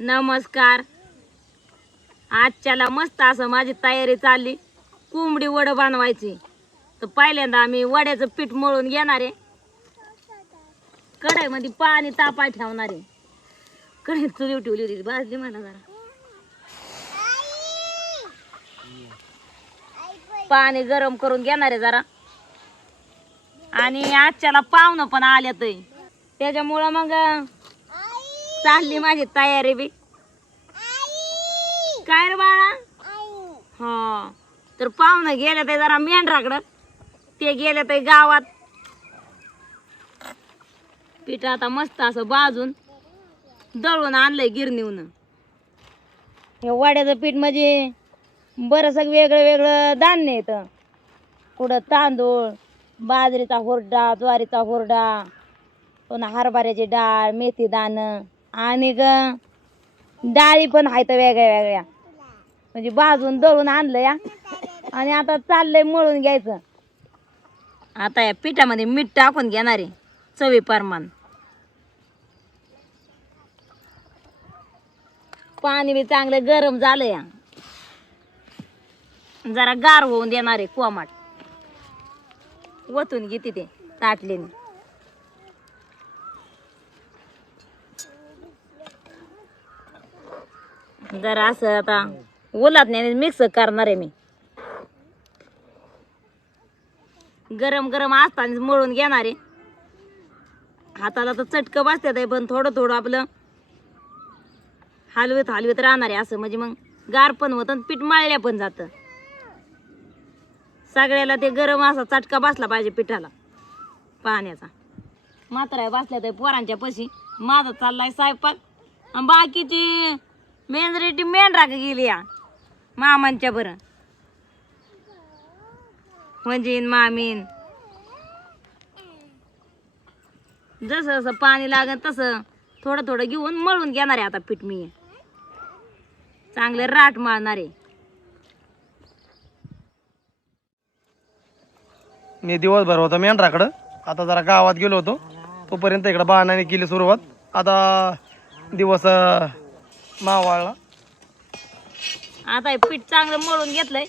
नमस्कार. आजच्याला मस्त असं माझी तयारी चालली. कोंबडी वड बनवायची. तर पहिल्यांदा आम्ही वड्याचं पीठ मळून घेणार आहे. कढईमध्ये पाणी तापाय ठेवणार आहे. कढईत चुली ठेवली होती, भाजली मला जरा. पाणी गरम करून घेणार आहे जरा. आणि आजच्याला पाहुणं पण आल्यात, त्याच्यामुळं मग चालली माझी तयारी बी. काय रे बाळा? हा, तर पाहुणं गेले ते जरा मेंढराकडं, ते गेले ते गावात. पीठ आता मस्त असं भाजून दळून आणलंय गिरणीहून. हे वड्याचं पीठ म्हणजे बरंच वेगळं वेगळं धान्य येतं. कुठं तांदूळ, बाजरीचा हुरडा, ज्वारीचा हुरडा, पुन्हा हरभऱ्याची डाळ, मेथी दाणं आणि डाळी पण आहेत वेगळ्या वेगळ्या. म्हणजे भाजून दळून आणलं या. आणि आता चाललंय मळून घ्यायचं. आता या पिठामध्ये मीठ टाकून घेणार आहे चवी प्रमाण. पाणी बी चांगलं गरम झालं या. जरा गार होऊन देणार आहे कोमाट. वतून घेते ते ताटलीने. जरा असं आता उलटण्याने मिक्स करणार आहे मी. गरम गरम असताना मळून घेणार आहे. हाताला तर चटकं बसतात आहे, पण थोडं थोडं आपलं हलवत हलवत राहणार आहे. असं म्हणजे मग गार पण होतं आणि पीठ मळल्या पण जातं. सगळ्याला ते गरम असा चटका बसला पाहिजे पिठाला पाण्याचा. म्हाताऱ्या बसल्या तर पोरांच्या पशी. माझा चाललाय स्वयंपाक. आणि बाकीची मेंढरेटी मेंढरा गेली या मामांच्या बरं. म्हणजे मामीन जसं जसं पाणी लागेल तसं थोडं थोडं घेऊन मळून घेणार आहे आता पीठ मी. चांगले राट मळणार आहे. मी दिवसभर होतो मेंढराकडं. आता जरा गावात गेलो होतो, तोपर्यंत इकडं बाणाने केली सुरुवात. आता दिवस मावाळला. आता हे पीठ चांगलं मळून घेतलंय.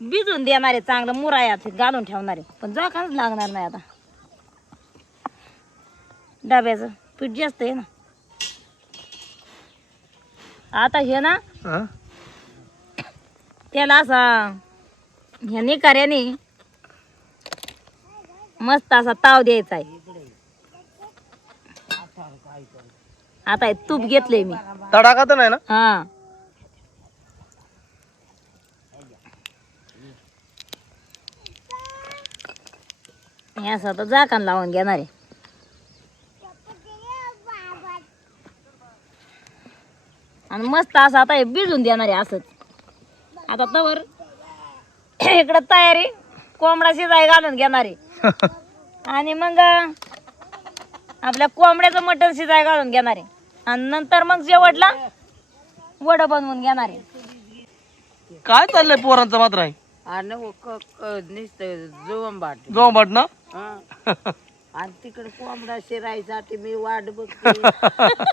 भिजून देणार आहे चांगलं, मुरायात घालून ठेवणार आहे. पण झाकणच लागणार नाही आता. डब्याचं पीठ जास्त आहे ना. आता हे ना त्याला असा ह्या निकाऱ्याने मस्त असा ताव द्यायचा आहे. आता हे तूप घेतलंय मी. तडाखा तर नाही ना? हा, हे असं आता झाकण लावून घेणार आहे. आणि मस्त असं आता हे भिजून देणार आहे असंच. आता तवर इकडं तयारी कोंबडा शिजाय घालून घेणार आहे. आणि मग आपल्या कोंबड्याचं मटण शिजाय घालून घेणार आहे. आणि नंतर मग शेवटला वडं बनवून घेणार आहे. काय चाललंय पोरांचं मात्र आहे? जोंबाट ना? आणि तिकडे कोंबडा शिरायसाठी मी वाट बघते.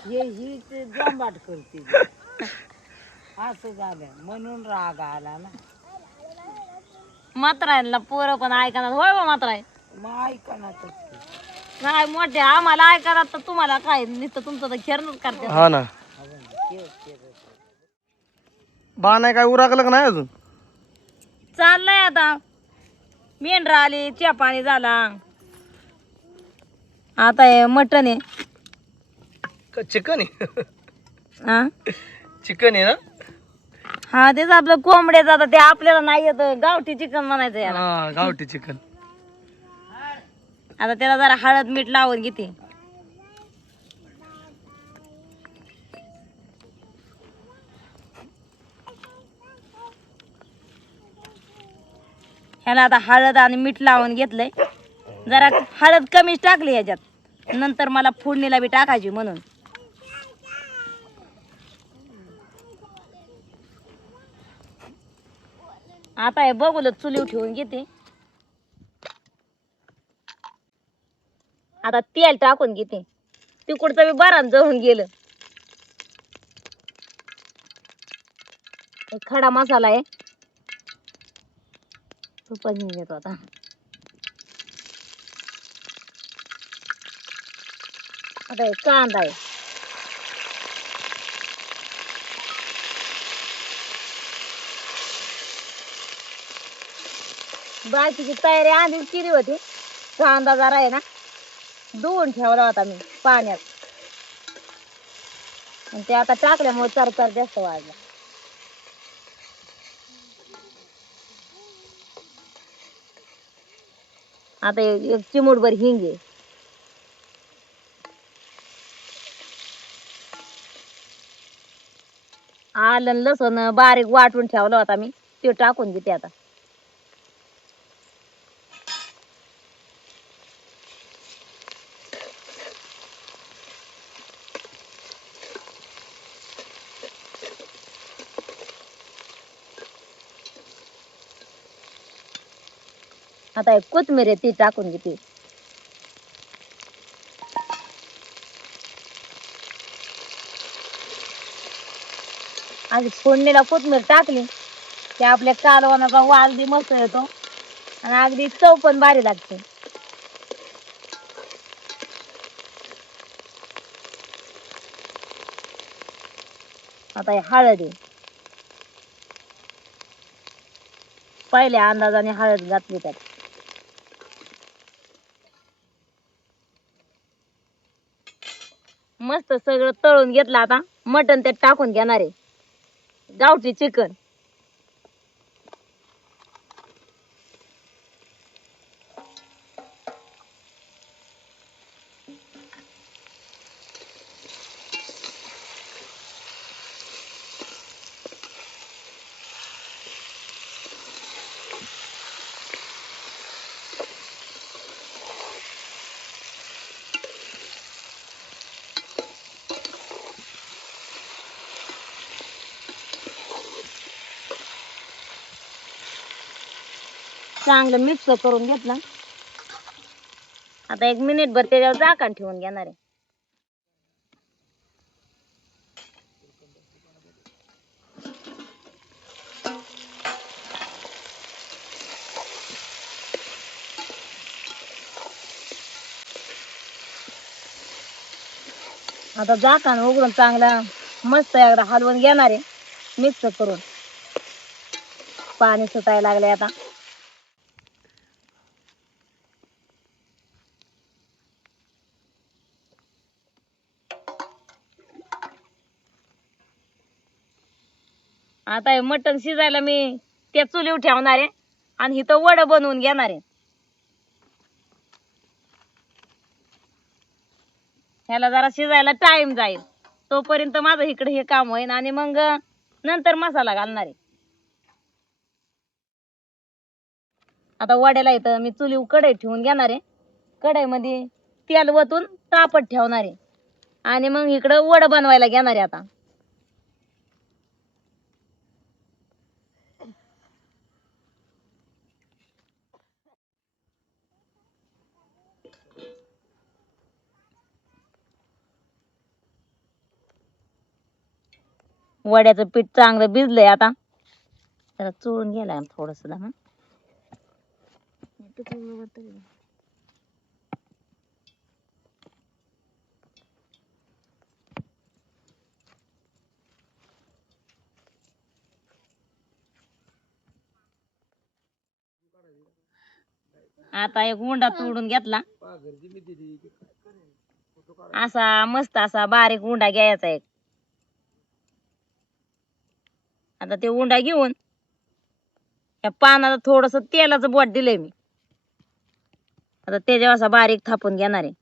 ही जोंबाट करते. असं झालं म्हणून राग आला ना. मात्रायला पोरं पण ऐकणार. होय बा मात्राय. मग ऐका ना नाही मोठे आम्हाला ऐकणार तर तुम्हाला काय नुसतं तुमचं तर खेळणच करते. हा ना. बाण काय उराकलं का नाही अजून? चाललंय आता. मेंढरा आली, चहा पाणी झाला. आता हे मटण आहे. चिकन आहे. हा, चिकन आहे ना? हा तेच आपलं कोंबड्याचं. आता ते आपल्याला नाही येत. गावठी चिकन म्हणायचं याला. हा, गावठी चिकन. आता त्याला जरा हळद मीठ लावून घेते. ह्याला आता हळद आणि मीठ लावून घेतलंय. जरा हळद कमीच टाकली ह्याच्यात, नंतर मला फोडणीला बी टाकायची म्हणून. आता हे बघूल चुलीवर ठेवून घेते. आता तेल टाकून घेते. तिकडचं बी बराच जळून गेलं. एक खडा मसाला आहे तो पण घेतो आता. आता एक कांदा आहे. बाकीची तयारी आधीच केली होती. कांदा जरा आहे ना धुवून ठेवला होता मी पाण्यात, आणि ते आता टाकल्यामुळे चरचर जास्त वाढला. आता एक चिमूटभर हिंग आहे. आलं आणि लसूण बारीक वाटून ठेवला होता मी, ते टाकून घेते आता. आता एक कोथिंबीर आहे ती टाकून घेते. आधी फोडणीला कोथिंबीर टाकली की आपल्या कालवणाचा वास बी मस्त येतो आणि अगदी चव पण भारी लागते. आता हे हळद आहे. पहिल्या अंदाजाने हळद घातली त्यात. मस्त सगळं तळून घेतलं. आता मटण त्यात टाकून घेणार आहे, गावठी चिकन. चांगलं मिक्स करून घेतलं. आता 1 मिनिट भर त्याच्यावर झाकण ठेवून घेणार आहे. आता झाकण उघडून चांगला मस्त एकदा हलवून घेणार आहे मिक्स करून. पाणी सुटायला लागले आता. आता हे मटण शिजायला मी त्या चुलीवर ठेवणार आहे आणि इथं वडं बनवून घेणार आहे. ह्याला जरा शिजायला टाइम जाईल, तोपर्यंत माझं इकडे हे काम होईल आणि मग नंतर मसाला घालणार आहे. आता वड्याला इथं मी चुलीवर कढई ठेवून घेणार आहे. कढईमध्ये तेल वतून तापत ठेवणार आहे आणि मग इकडं वडं बनवायला घेणार आहे. आता वड्याचं पीठ चांगलं भिजलंय. आता त्याला चोळून गेलाय थोडस. आता एक उंडा तोडून घेतला. असा मस्त असा बारीक उंडा घ्यायचा एक. आता ते उंडा घेऊन या पानाला थोडस तेलाचं बोट दिलंय मी. आता त्याच्यावर असा बारीक थापून घेणार आहे.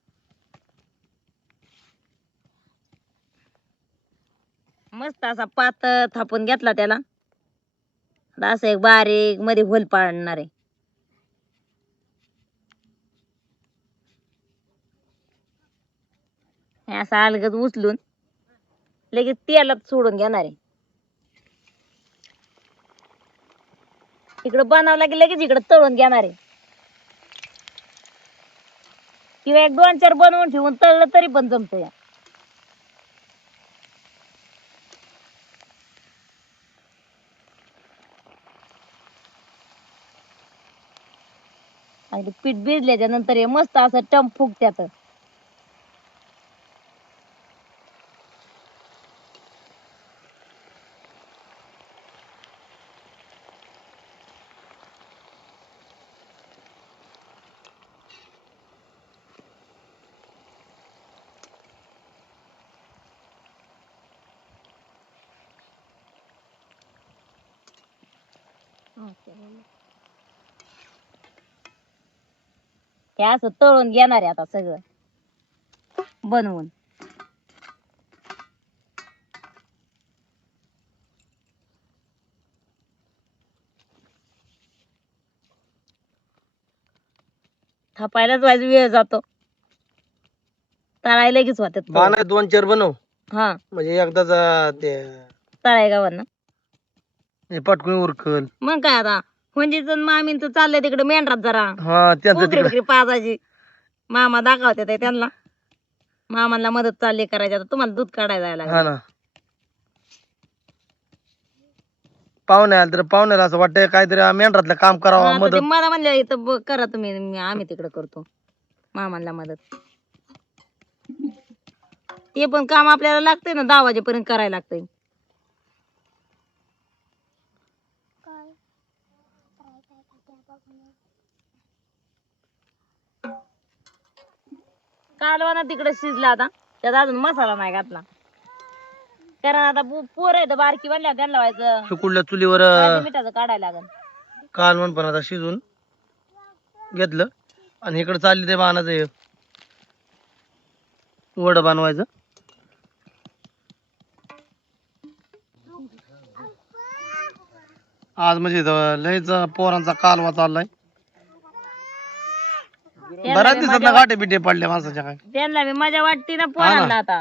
मस्त असा पातळ थापून घेतला त्याला. आता असं एक बारीक मध्ये होल पाडणार आहे. हे असं अलगद उचलून लगेच तेलात सोडून घेणार आहे. इकडं बनवला की लगेच इकडं तळून घेणार आहे. किंवा 1-2-4 बनवून ठेवून तळलं तरी पण जमतं या. आणि ते पीठ भिजल्याच्या नंतर हे मस्त असं टम फुगत्यात. हे असं तळून घेणार आहे आता सगळं बनवून. थापायलाच व्हायचा वेळ जातो, तळायला लगेच होतात. बाणा 2-4 बनव हा म्हणजे एकदाच ते तळाय गावात ना. हे पटकन उरकल. मग काय आता म्हणजे मामींचं चाललंय तिकडे मेंढरात जरा हा त्यांचं कोकरी तिकडे बिकरी पाजायची. मामा दाखवते ते त्यांना, मामांना मदत चालली करायची. आता तुम्हाला दूध काढायला जायला हा लागलं. ना. पाहुणे आले तर पाहुण्याला असं वाटतंय काहीतरी मेंढरातलं काम करावं हा, तर ते मदत. मला म्हणले इथं करा तुम्ही, आम्ही तिकडे करतो मामांना मदत. ते पण काम आपल्याला लागतंय ना, 10 वाजेपर्यंत करायला लागतंय. कालवा तिकडे शिजला, आता त्यात अजून मसाला नाही घातला. कारण आता पोर आहे बारकी बनल्या, त्यांना व्हायचं कुठल्या चुलीवर मिठाचं काढायला लागल. कालवण पण आता शिजून घेतलं आणि इकडे चालली ते बाणाचं वड बनवायचं. आज म्हणजे लयच पोरांचा कालवा चाललाय. बऱ्याच दिवसात गाठे बिटे पडले माणसाच्या काय. त्यांना बी मजा वाटते ना पोरांना. आता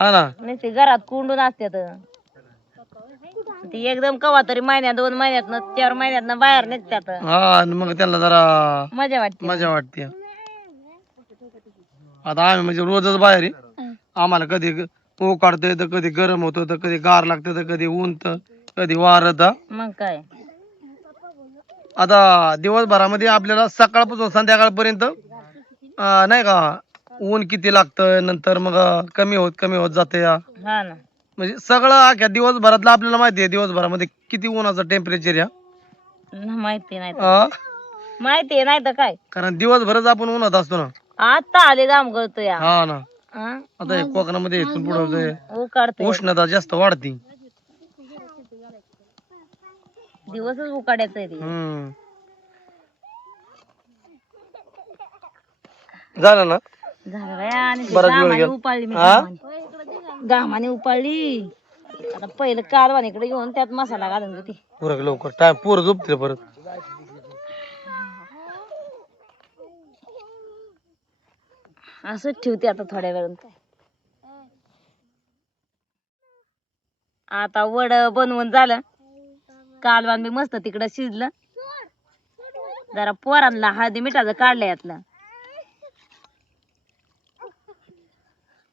हा ना. नाही ते घरात कोंडून असतात, ती एकदम कवा तरी महिन्यात 2 महिन्यात 4 महिन्यात बाहेर निघतात. हा आणि मग त्यांना जरा मजा वाटते. मजा वाटते. आता आम्ही म्हणजे रोजच बाहेर आहे. आम्हाला कधी उकाडतंय तर कधी गरम होतं, तर कधी गार लागतं, तर कधी ऊन, तर कधी वारत. मग काय आता दिवसभरामध्ये आपल्याला सकाळपासून संध्याकाळपर्यंत नाही का ऊन किती लागतं, नंतर मग कमी होत जाते. हा ना. म्हणजे सगळं अख्या दिवसभरातलं आपल्याला माहिती आहे दिवसभरामध्ये किती उन्हाचं टेम्परेचर या माहिती नाही माहिती नाही तर काय. कारण दिवसभरच आपण उन्हात असतो ना. आता आले घाम गळतो या. हा ना. आता हे कोकणामध्ये इथून पुढे उकाडते, उष्णता जास्त वाढती. दिवसच उकाड्याचं आहे ते. झालं ना. झालं बाया. आणि बराच वेळ घामाने गेला. उपाळली मी, हा? घामाने उपाळली. आता पहिलं कालवान इकडे घेऊन त्यात मसाला घालून घेते. पुरक लवकर टाइम पोर झोपतील परत. असंच ठेवते आता थोड्या वेळानं. आता वड बनवून झालं, कालवान बी मस्त तिकडं शिजलं. जरा पोरांना हळदी मिठाचं काढलं यातलं.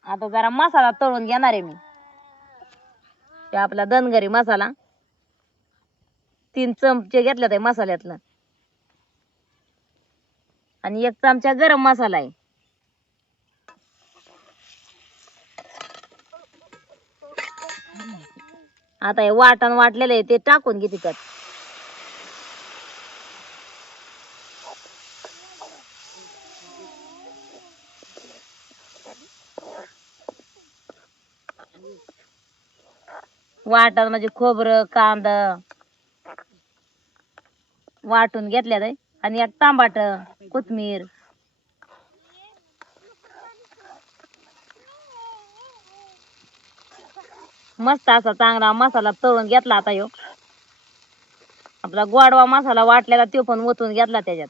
आता जरा मसाला तळून घेणार आहे मी. ते आपला धनगरी मसाला 3 चमचे घेतले ते मसाल्यातलं, आणि 1 चमचा गरम मसाला आहे. आता हे वाटण वाटलेलं आहे ते टाकून घेते त्यात. वाटण म्हणजे खोबरं कांदा वाटून घेतल्यात आहे, आणि 1 टमाट कोथमीर. मस्त असा चांगला मसाला तळून घेतला. आता ह्यो आपला गोडवा मसाला वाटलेला तो पण ओतून घेतला त्याच्यात.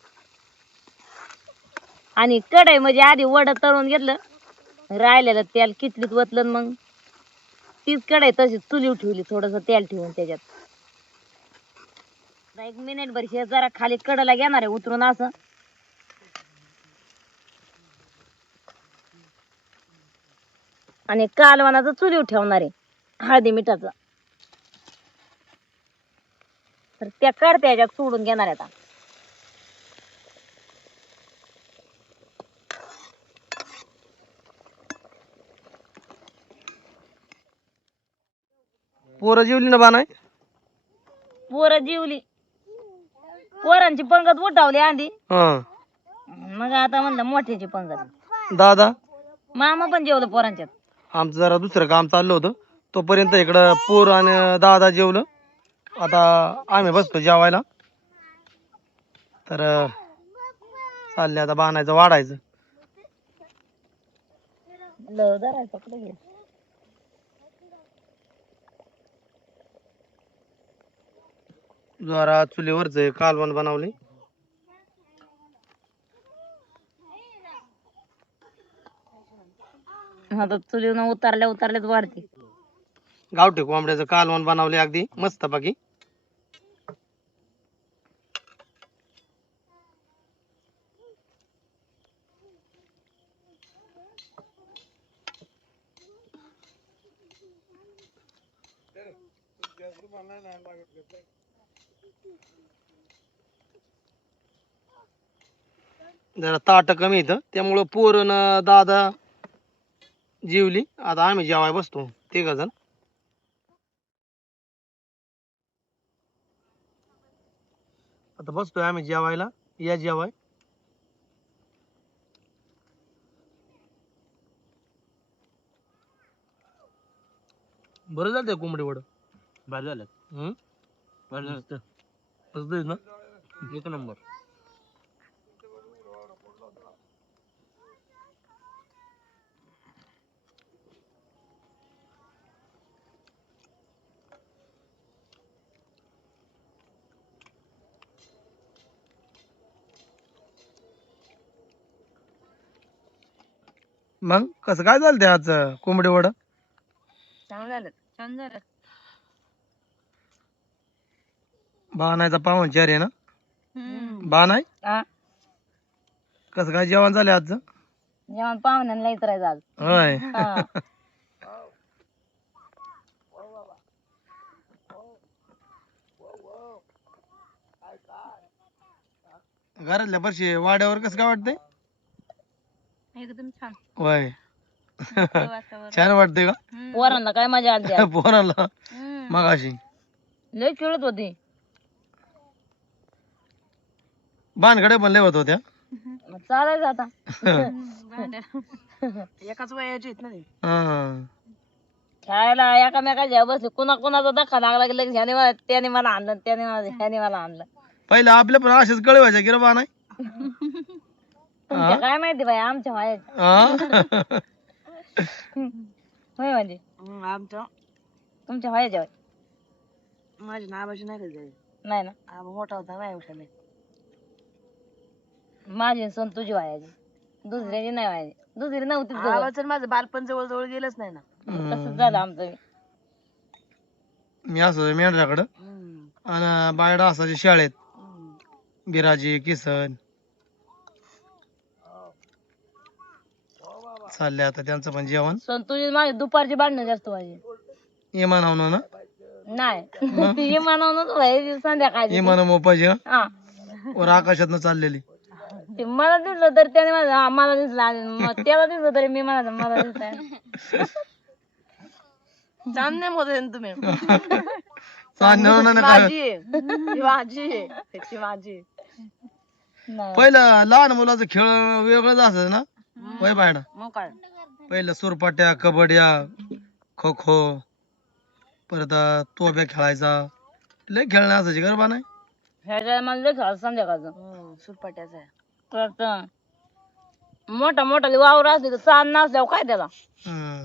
आणि कढई म्हणजे आधी वड तळून घेतलं, राहिलेलं तेल कितलीत ओतलं, मग तीच कढई तशी चुलीवर ठेवली, थोडस तेल ठेवून त्याच्यात. 1 मिनिट भर हे जरा खाली कढला घेणार आहे उतरून असं. आणि कालवणाचं चुलीवर ठेवणार आहे हळदी मिठाचं. तर त्या कडत्या ह्याच्यात सोडून घेणार आहे आता. पोरं जेवली ना बानाय? पोरं जीवली, पोरांची पंगत उठावली आधी, हा. मग आता म्हणलं मोठ्याची पंगत. दादा मामा पण जेवलं पोरांच्यात. आमचं जरा दुसरं काम चाललं होतं, तोपर्यंत इकडं पोर आणि दादा जेवलं. आता आम्ही बसतो जेवायला. तर चालले आता बाणायचं वाढायचं. जरा चुलीवरच कालवण बनवले. आता चुलीवरून उतरल्याच वाढते. गावठी कोंबड्याचं कालवण बनवले अगदी मस्त बाकी. जरा ताट कमी इथं, त्यामुळं पोरं न दादा जेवली. आता आम्ही जेवाय बसतो 3 जण. आता बसतोय आम्ही जेवायला, या जेवाय. बरं झालं ते कोंबडी वड. बरं झालं. बरं झालं. मस्त आहे ना, एक नंबर. मग कसं काय झालं ते आज कोंबडी वड? छान झालं, छान झालं. बाणायचा पाहुणचार आहे ना? बाणाय हा, कसं काय जेवण झालं आजचं? जेवण पाहुण्यांना इतरायचं आज. होय. हा. घरातल्या वर्षी वाड्यावर कसं काय वाटतंय? एकदम छान. होय. छान वाटतंय का? पोरांना काय मजा आली आज. पोराला मगाशी लय खेळत होती. बाणकडे पण लेवत होत्या. चालायचं आता. एकाच वयाची आहेत ना ते. हा. खेळायला एकामेकाच्या बसले, कुणाचा धक्का लागला की लगेच त्याने मला आणलं, ह्याने मला आणलं. पहिलं आपल्या पण असेच कळवायच्या की रे बाणाय. तुमच्या काय माहिती बाई, आमच्या व्हायचं. हा. होय म्हणजे आमच्या तुमच्या व्हायच्या. माझ्या नावाची नाही कधी झाली. नाही ना, आबा मोठा होता नाही उठाले. माझी सण तुझी व्हायची, दुसऱ्याची नाही व्हायची. दुसरी नव्हती जवळ. आबाचं माझं बालपण जवळ जवळ गेलंच नाही ना. तसंच झालं आमचं. मी असं मेंढराकडं आणि बायडा असायची शाळेत. बिराजी किसन चालले आता त्यांचं पण जेवण. सण तुझी माझी दुपारची भांडणं जास्त व्हायची. इमान हो ना? नाही, ती इमानावरच व्हायची संध्याकाळची. इमान मोपायची ना, हा, वर आकाशातनं चाललेली. ते मला दिसलं तर त्याने माझं, हा, मला दिसलं, आणि मग त्याला दिसलं तरी मी म्हणायचं मला दिसतंय. छान नाही मोठे तुम्ही. नाही. पहिलं लहान मुलाचं खेळ वेगळंच असत ना. होय बायडा. मग काय पहिलं सुरपाट्या, कबड्या, खो खो, परत तोब्या खेळायचा. लय खेळणे असायची गरबा नाही. ह्याच्या मला लय खेळायचं संध्याकाळचं. सुरपाट्याचा आहे. परत मोठा मोठा वावर असले तर चांद नसल्यावर काय त्याला. हम्म.